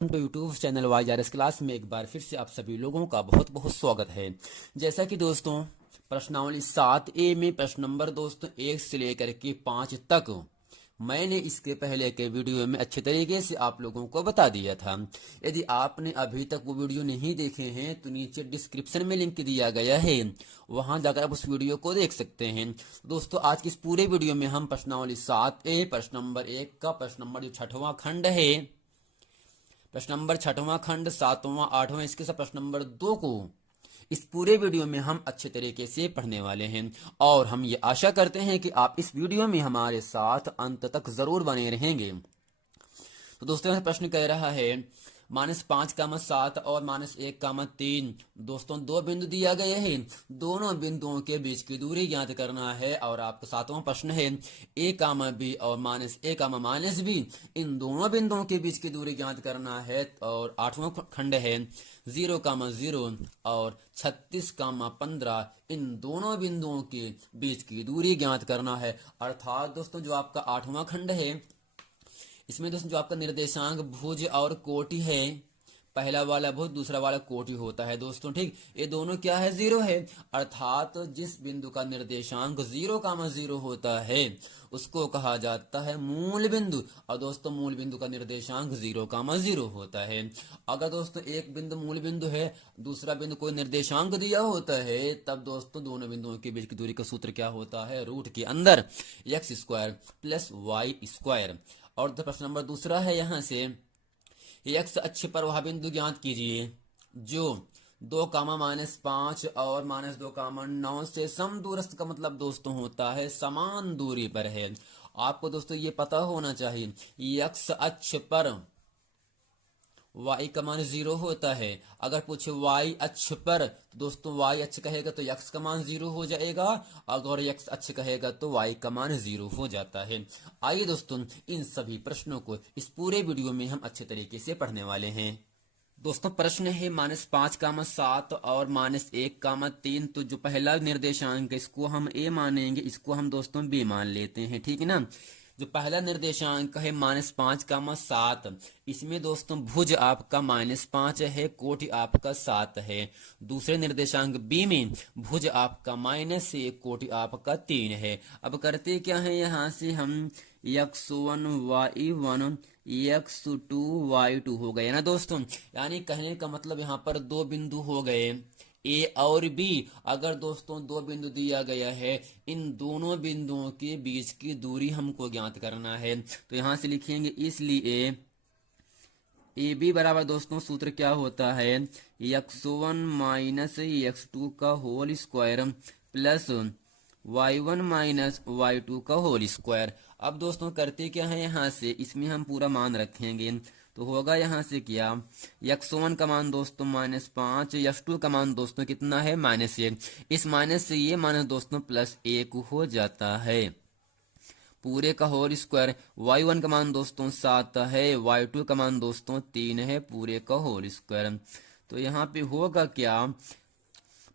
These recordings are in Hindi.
तो यूट्यूब चैनल YRS क्लास में एक बार फिर से आप सभी लोगों का बहुत बहुत स्वागत है। जैसा कि दोस्तों प्रश्नावली 7A में प्रश्न नंबर दोस्तों 1 से लेकर के 5 तक मैंने इसके पहले के वीडियो में अच्छे तरीके से आप लोगों को बता दिया था। यदि आपने अभी तक वो वीडियो नहीं देखे हैं तो नीचे डिस्क्रिप्शन में लिंक दिया गया है, वहां जाकर आप उस वीडियो को देख सकते हैं। दोस्तों आज की इस पूरे वीडियो में हम प्रश्नावली 7A प्रश्न नंबर 1 का प्रश्न नंबर जो छठवां खंड है, प्रश्न नंबर छठवां खंड, सातवां, आठवां, इसके साथ प्रश्न नंबर 2 को इस पूरे वीडियो में हम अच्छे तरीके से पढ़ने वाले हैं और हम ये आशा करते हैं कि आप इस वीडियो में हमारे साथ अंत तक जरूर बने रहेंगे। तो दोस्तों प्रश्न कह रहा है -5, 7 और -1, 3 दोस्तों दो बिंदु दिया गया है, दोनों बिंदुओं के बीच की दूरी ज्ञात करना है। और आपका सातवां प्रश्न है a, b और -a, -b इन दोनों बिंदुओं के बीच की दूरी ज्ञात करना है। और आठवां खंड है 0, 0 और 36, 15 इन दोनों बिंदुओं के बीच की दूरी ज्ञात करना है। अर्थात दोस्तों जो आपका आठवां खंड है, इसमें दोस्तों जो आपका निर्देशांक भुज और कोटि है, पहला वाला भुज दूसरा वाला कोटि होता है दोस्तों, ठीक। ये दोनों क्या है, 0 है। अर्थात जिस बिंदु का निर्देशांक 0, 0 होता है उसको कहा जाता है मूल बिंदु। और दोस्तों मूल बिंदु का निर्देशांक 0, 0 होता है। अगर दोस्तों एक बिंदु मूल बिंदु है, दूसरा बिंदु कोई निर्देशांक दिया होता है, तब दोस्तों दोनों बिंदुओं के बीच की दूरी का सूत्र क्या होता है, रूट के अंदर x² + y²। और प्रश्न नंबर दूसरा है, यहां से x अक्ष पर वह बिंदु ज्ञात कीजिए जो 2, -5 और -2, 9 से समदूरस्थ का मतलब दोस्तों होता है समान दूरी पर है। आपको दोस्तों ये पता होना चाहिए x अक्ष पर y का मान 0 होता है। अगर पूछे y अक्ष पर तो दोस्तों y अक्ष कहेगा तो x का मान 0 हो जाएगा, अगर x अक्ष कहेगा तो y का मान 0 हो जाता है। आइए दोस्तों इन सभी प्रश्नों को इस पूरे वीडियो में हम अच्छे तरीके से पढ़ने वाले हैं। दोस्तों प्रश्न है -5, 7 और -1, 3। तो जो पहला निर्देशांक है इसको हम a मानेंगे, इसको हम दोस्तों b मान लेते हैं, ठीक है ना। जो पहला निर्देशांक है -5, 7, इसमें दोस्तों भुज आपका -5 है, कोटि आपका 7 है। दूसरे निर्देशांक b में भुज आपका -1, कोटि आपका 3 है। अब करते क्या है, यहाँ से हम x1 y1 x2 y2 हो गए ना दोस्तों। यानी कहने का मतलब यहाँ पर दो बिंदु हो गए ए और बी। अगर दोस्तों दो बिंदु दिया गया है, इन दोनों बिंदुओं के बीच की दूरी हमको ज्ञात करना है। तो यहां से लिखेंगे, इसलिए ए बी बराबर दोस्तों सूत्र क्या होता है, x1 - x2 का whole square plus y1 - y2 का होल स्क्वायर। अब दोस्तों करते क्या है, यहाँ से इसमें हम पूरा मान रखेंगे तो होगा यहाँ से क्या, x1 का मान दोस्तों -5, x2 का मान दोस्तों कितना है, -1। इस माइनस से ये माइनस दोस्तों +1 हो जाता है, पूरे का होल स्क्वायर। y1 का मान दोस्तों 7 है, y2 का मान दोस्तों 3 है, पूरे का होल स्क्वायर। तो यहाँ पे होगा क्या,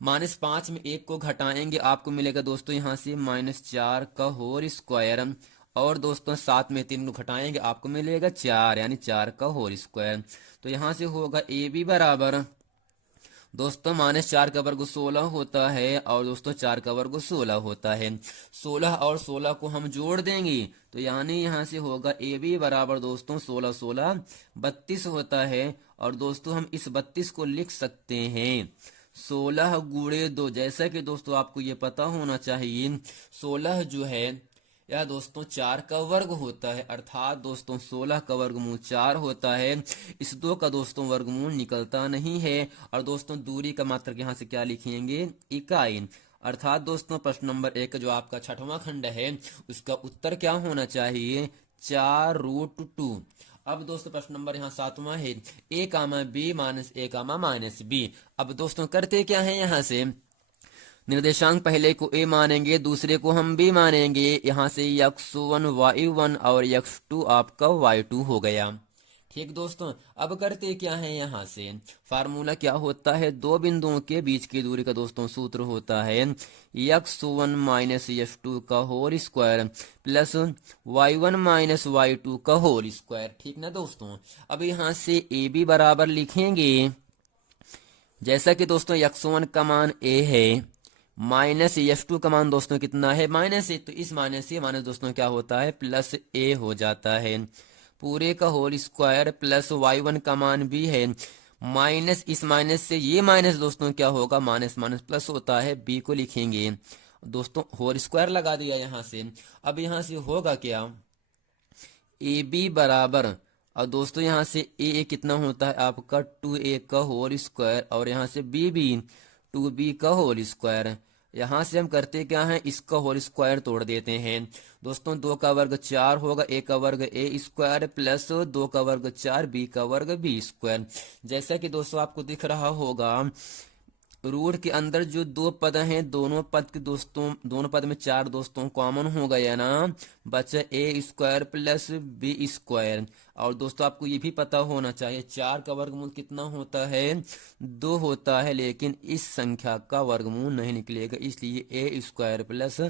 -5 में 1 को घटाएंगे आपको मिलेगा दोस्तों यहाँ से -4 का होल स्क्वायर, और दोस्तों 7 में 3 को घटाएंगे आपको मिलेगा 4, यानी 4 का होल स्क्वायर। तो यहाँ से होगा ए बी बराबर दोस्तों -4 का वर्ग 16 होता है, और दोस्तों 4 का वर्ग 16 होता है। 16 और 16 को हम जोड़ देंगे तो यानी यहाँ से होगा ए बी बराबर दोस्तों 16, 16 32 होता है। और दोस्तों हम इस 32 को लिख सकते हैं 16 गुणे 2। जैसा कि दोस्तों आपको ये पता होना चाहिए 16 जो है यह दोस्तों 4 का वर्ग होता है, अर्थात दोस्तों 16 का वर्गमूल 4 होता है। इस 2 का दोस्तों वर्गमूल निकलता नहीं है। और दोस्तों दूरी का मात्रक यहाँ से क्या लिखेंगे, इकाई। अर्थात दोस्तों प्रश्न नंबर 1 जो आपका छठवां खंड है उसका उत्तर क्या होना चाहिए, 4√2। अब दोस्तों प्रश्न नंबर यहाँ सातवां है a, b -a, -b। अब दोस्तों करते क्या है, यहाँ से निर्देशांक पहले को a मानेंगे, दूसरे को हम b मानेंगे। यहाँ से x1 y1 और x2 आपका y2 हो गया, ठीक दोस्तों, अब करते क्या है यहाँ से, फार्मूला क्या होता है, दो बिंदुओं के बीच की दूरी का दोस्तों सूत्र होता है x1 माइनस x2 का whole square plus y1 minus y2 का होल स्क्वायर। ठीक ना दोस्तों, अब यहाँ से ए बी बराबर लिखेंगे, जैसा कि दोस्तों x1 का मान a है, माइनस x2 का मान दोस्तों कितना है माइनस ए, तो इस माइनस से माइनस दोस्तों क्या होता है प्लस ए हो जाता है, पूरे का होल स्क्वायर प्लस y1 का मान भी है, माइनस इस माइनस से ये माइनस दोस्तों क्या होगा, माइनस माइनस प्लस होता है, b को लिखेंगे दोस्तों होल स्क्वायर लगा दिया यहाँ से। अब यहाँ से होगा क्या, ए बी बराबर, और दोस्तों यहाँ से ए कितना होता है आपका 2a का होल स्क्वायर, और यहाँ से बी 2b का होल स्क्वायर। यहाँ से हम करते क्या हैं, इसका होल स्क्वायर तोड़ देते हैं दोस्तों, 2 का वर्ग 4 होगा, a का वर्ग a स्क्वायर प्लस 2 का वर्ग 4 b का वर्ग b स्क्वायर। जैसा कि दोस्तों आपको दिख रहा होगा, रूट के अंदर जो दो पद हैं, दोनों पद के दोस्तों, दोनों पद में 4 दोस्तों कॉमन हो गया ना, बचा ए स्क्वायर प्लस बी स्क्वायर। और दोस्तों आपको ये भी पता होना चाहिए 4 का वर्गमूल कितना होता है, 2 होता है, लेकिन इस संख्या का वर्गमूल नहीं निकलेगा, इसलिए ए स्क्वायर प्लस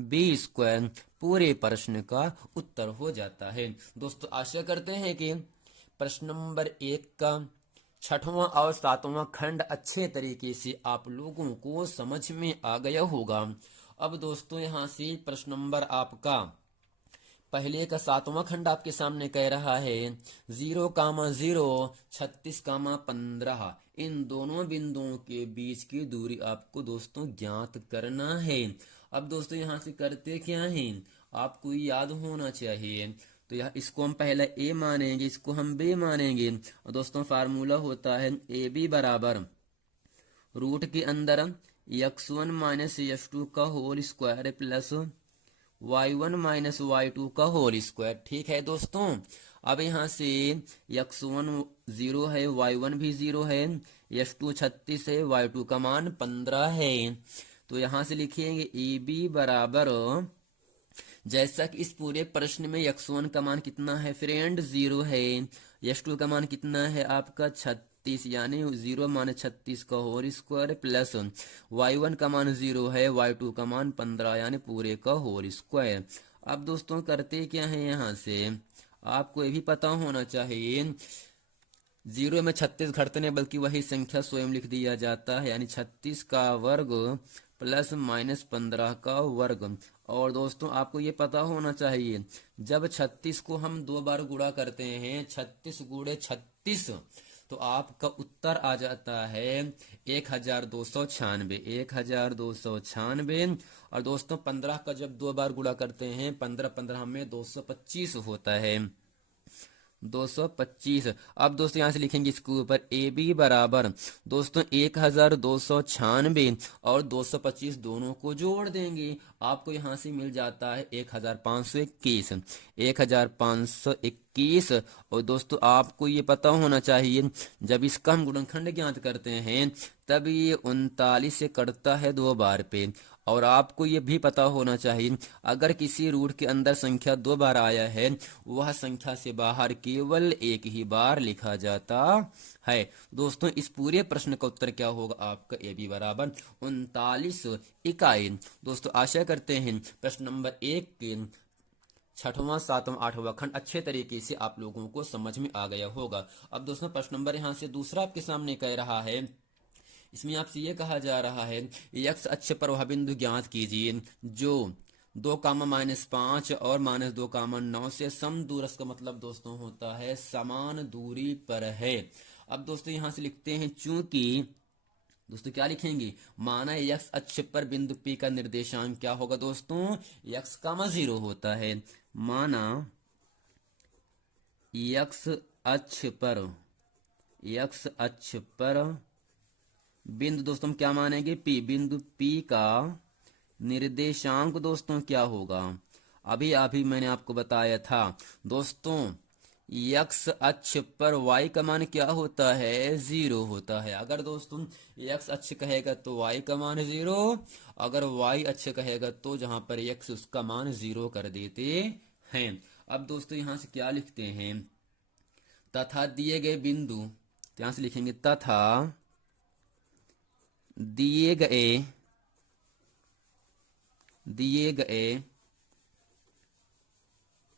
बी स्क्वायर पूरे प्रश्न का उत्तर हो जाता है। दोस्तों आशा करते हैं कि प्रश्न नंबर 1 का 6वां और 7वां खंड अच्छे तरीके से आप लोगों को समझ में आ गया होगा। अब दोस्तों यहाँ से प्रश्न नंबर आपका पहले का 7वां खंड आपके सामने कह रहा है 0,0 36,15 इन दोनों बिंदुओं के बीच की दूरी आपको दोस्तों ज्ञात करना है। अब दोस्तों यहाँ से करते क्या है, आपको याद होना चाहिए, तो यह इसको हम पहले a मानेंगे, इसको हम b मानेंगे, और दोस्तों फार्मूला होता है ए बी बराबर रूट के अंदर x1 माइनस x2 का whole square plus y1 minus y2 का होल स्क्वायर। ठीक है दोस्तों, अब यहाँ से x1 0 है, y1 भी 0 है, x2 36 है, y2 का मान 15 है, तो यहाँ से लिखेंगे ए बी बराबर, जैसा कि इस पूरे प्रश्न में x1 का मान कितना है फ्रेंड 0 है, x2 का मान कितना है आपका 36 यानी 0 मान 36 का होल स्क्वायर प्लस y1 का मान 0 है, y2 का मान 15 यानी पूरे का होल स्क्वायर। अब दोस्तों करते क्या है, यहाँ से आपको ये भी पता होना चाहिए 0 में 36 घटते नहीं बल्कि वही संख्या स्वयं लिख दिया जाता है, यानी 36 का वर्ग प्लस माइनस 15 का वर्ग। और दोस्तों आपको ये पता होना चाहिए जब 36 को हम 2 बार गुणा करते हैं, 36 गुणे 36, तो आपका उत्तर आ जाता है 1296, 1296। और दोस्तों 15 का जब 2 बार गुणा करते हैं, 15 15 में 225 होता है, 225। अब दोस्तों यहाँ से लिखेंगे इसके ऊपर ए बी बराबर दोस्तों 1296 और 225 दोनों को जोड़ देंगे, आपको यहाँ से मिल जाता है 1521, 1521। और दोस्तों आपको ये पता होना चाहिए जब इसका हम गुणनखंड ज्ञात करते हैं तब ये 39 से कटता है 2 बार पे। और आपको ये भी पता होना चाहिए अगर किसी रूट के अंदर संख्या 2 बार आया है, वह संख्या से बाहर केवल एक ही बार लिखा जाता है। दोस्तों इस पूरे प्रश्न का उत्तर क्या होगा आपका ए बी बराबर 39 इकाई। दोस्तों आशा करते हैं प्रश्न नंबर 1 के 6वां 7वां 8वां खंड अच्छे तरीके से आप लोगों को समझ में आ गया होगा। अब दोस्तों प्रश्न नंबर यहाँ से दूसरा आपके सामने कह रहा है, इसमें आपसे ये कहा जा रहा है x अक्ष पर वह बिंदु ज्ञात कीजिए जो 2,-5 और -2,9 से समदूरस्थ का मतलब दोस्तों होता है समान दूरी पर है। अब दोस्तों यहां से लिखते हैं, चूंकि दोस्तों क्या लिखेंगे, माना x अक्ष पर बिंदु P का निर्देशांक क्या होगा दोस्तों, x, 0 होता है, माना x अक्ष पर बिंदु दोस्तों क्या मानेंगे P, बिंदु P का निर्देशांक दोस्तों क्या होगा, अभी मैंने आपको बताया था दोस्तों x अक्ष पर y का मान क्या होता है 0 होता है। अगर दोस्तों x अक्ष कहेगा तो y का मान 0, अगर y अक्ष कहेगा तो जहां पर x उसका मान 0 कर देते हैं। अब दोस्तों यहां से क्या लिखते हैं, तथा दिए गए बिंदु, तो यहां से लिखेंगे तथा दिए गए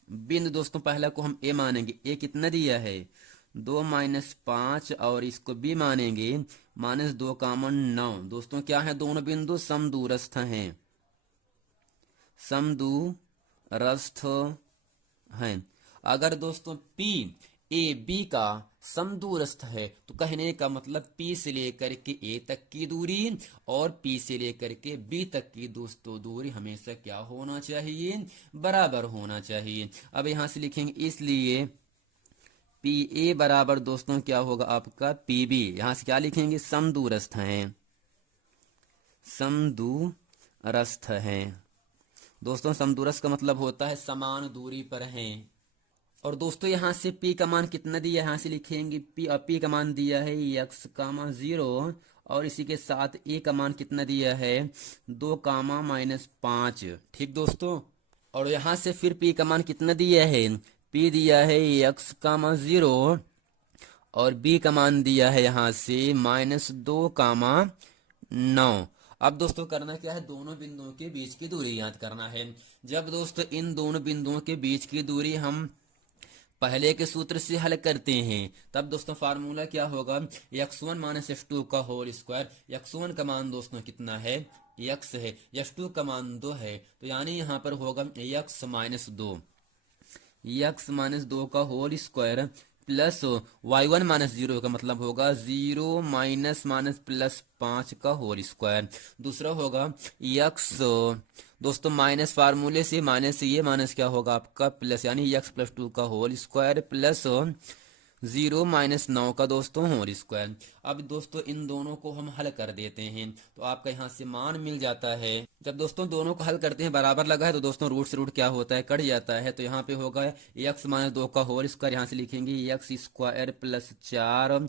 बिंदु, दोस्तों पहला को हम ए मानेंगे, ए कितना दिया है 2 माइनस 5, और इसको बी मानेंगे -2, दोस्तों क्या है, दोनों बिंदु समदूरस्थ हैं, समदूरस्थ हैं। अगर दोस्तों पी ए बी का समदूरस्थ है तो कहने का मतलब पी से लेकर के ए तक की दूरी और पी से लेकर के बी तक की दोस्तों दूरी हमेशा क्या होना चाहिए, बराबर होना चाहिए। अब यहां से लिखेंगे इसलिए पी ए बराबर दोस्तों क्या होगा आपका पी बी, यहां से क्या लिखेंगे, समदूरस्थ हैं, समदूरस्थ हैं। दोस्तों समदूरस्थ का मतलब होता है समान दूरी पर हैं। और दोस्तों यहाँ से P का मान कितना दिया है, यहाँ से लिखेंगे P का मान दिया है x, 0, और इसी के साथ A का मान कितना दिया है 2, -5। ठीक दोस्तों, और यहाँ से फिर P का मान कितना दिया है, P दिया है x, 0, और B का मान दिया है यहाँ से -2, 9। अब दोस्तों करना क्या है, दोनों बिंदुओं के बीच की दूरी याद करना है। जब दोस्तों इन दोनों बिंदुओं के बीच की दूरी हम पहले के सूत्र से हल करते हैं, तब दोस्तों फार्मूला क्या होगा, x1 - x2 का होल स्क्वायर। x1 का मान दोस्तों कितना है, x है, x2 का मान 2 है, तो यानी यहाँ पर होगा x - 2 का होल स्क्वायर प्लस y1 - 0 का मतलब होगा 0 -+5 का होल स्क्वायर। दूसरा होगा x, दोस्तों माइनस फार्मूले से माइनस, ये माइनस क्या होगा आपका प्लस, यानी x+2 का होल स्क्वायर प्लस 0 -9 का दोस्तों होल स्क्वायर। अब दोस्तों इन दोनों को हम हल कर देते हैं तो आपका यहाँ से मान मिल जाता है। जब दोस्तों दोनों को हल करते हैं बराबर लगा है तो दोस्तों रूट से रूट क्या होता है, कट जाता है। तो यहाँ पे होगा x - 2 का होल स्क्वायर, यहाँ से लिखेंगे x² + 4,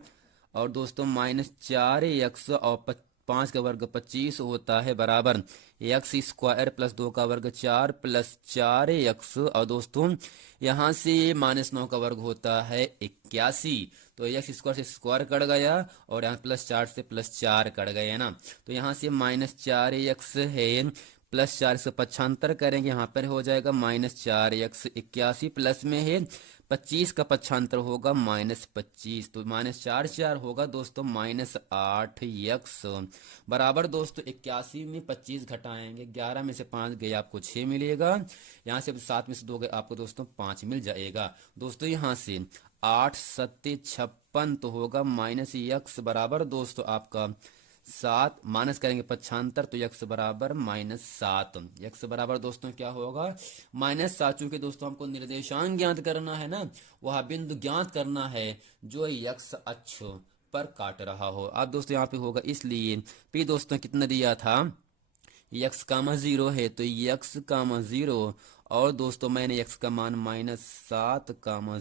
और दोस्तों -4x और 5 का वर्ग 25 होता है बराबर x² + 2 का वर्ग 4 + 4x, और दोस्तों यहाँ से -9 का वर्ग होता है 81। तो x² से स्क्वायर कट गया और यहाँ +4 से +4 कट गए है ना, तो यहाँ से -4x है प्लस 4 से 75 करेंगे, यहाँ पर हो जाएगा -4x, 81 प्लस में है 25 का 75 होगा -25, तो -4 4 होगा दोस्तों -8x बराबर दोस्तों 81 में 25 घटाएंगे, 11 में से 5 गए आपको 6 मिलेगा, यहाँ से 7 में से 2 गए आपको दोस्तों 5 मिल जाएगा। दोस्तों यहाँ से 8 7 56 तो होगा -x बराबर दोस्तों आपका 7, माइनस करेंगे 75 तो x बराबर -7, x बराबर दोस्तों क्या होगा -7। चूंकि दोस्तों हमको निर्देशांक ज्ञात करना है ना, वह बिंदु ज्ञात करना है जो x अक्ष पर काट रहा हो। अब दोस्तों यहाँ पे होगा इसलिए p दोस्तों कितना दिया था x, 0 है तो x, 0, और दोस्तों मैंने x का मान -7,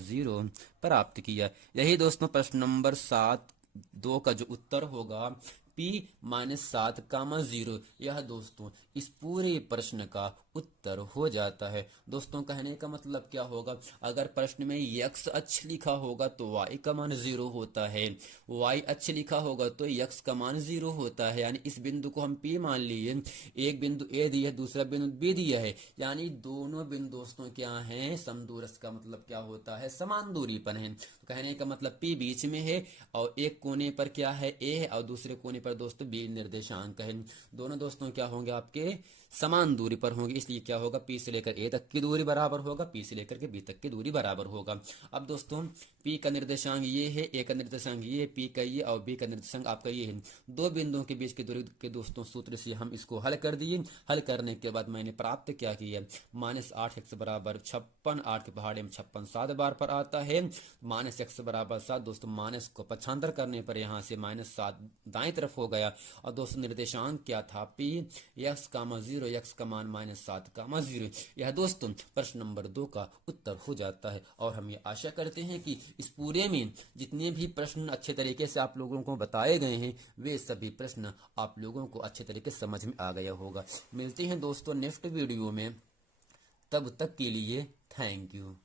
0 प्राप्त किया। यही दोस्तों प्रश्न नंबर 7(2) का जो उत्तर होगा P -7, 0, यह दोस्तों इस पूरे प्रश्न का उत्तर हो जाता है। दोस्तों कहने का मतलब क्या होगा, अगर प्रश्न में x अक्ष लिखा होगा तो y का मान 0 होता है, y अक्ष लिखा होगा तो x का मान 0 होता है। यानी इस बिंदु को हम P मान लिए, एक बिंदु A दिया है, दूसरा बिंदु B दिया है, यानी दोनों बिंदु दोस्तों क्या हैं समदूरस्थ का मतलब क्या होता है समान दूरी पर हैं। तो कहने का मतलब P बीच में है और एक कोने पर क्या है A है और दूसरे कोने पर दोस्तों B निर्देशांक है। दोनों दोस्तों क्या होंगे आपके समान दूरी पर होंगे, इसलिए क्या होगा P से लेकर A तक की दूरी बराबर होगा, P से लेकर के B तक की दूरी बराबर होगा। अब दोस्तों P का निर्देशांक ये है, A का निर्देशांक ये, P का ये और B का निर्देशांक आपका ये है। दो बिंदुओं के बीच की दूरी के दोस्तों सूत्र से हम इसको हल कर दिए। हल करने के बाद मैंने प्राप्त क्या किया, -8x बराबर 56, 8 के पहाड़े में 56 7 बार पर आता है, -x बराबर 7। दोस्तों माइनस को 75 करने पर यहाँ से -7 दाएं तरफ हो गया। और दोस्तों निर्देशांक क्या था P, x, 0, x का मान -7, 0। यह दोस्तों प्रश्न नंबर 2 का उत्तर हो जाता है। और हम ये आशा करते हैं कि इस पूरे में जितने भी प्रश्न अच्छे तरीके से आप लोगों को बताए गए हैं वे सभी प्रश्न आप लोगों को अच्छे तरीके से समझ में आ गया होगा। मिलते हैं दोस्तों नेक्स्ट वीडियो में, तब तक के लिए थैंक यू।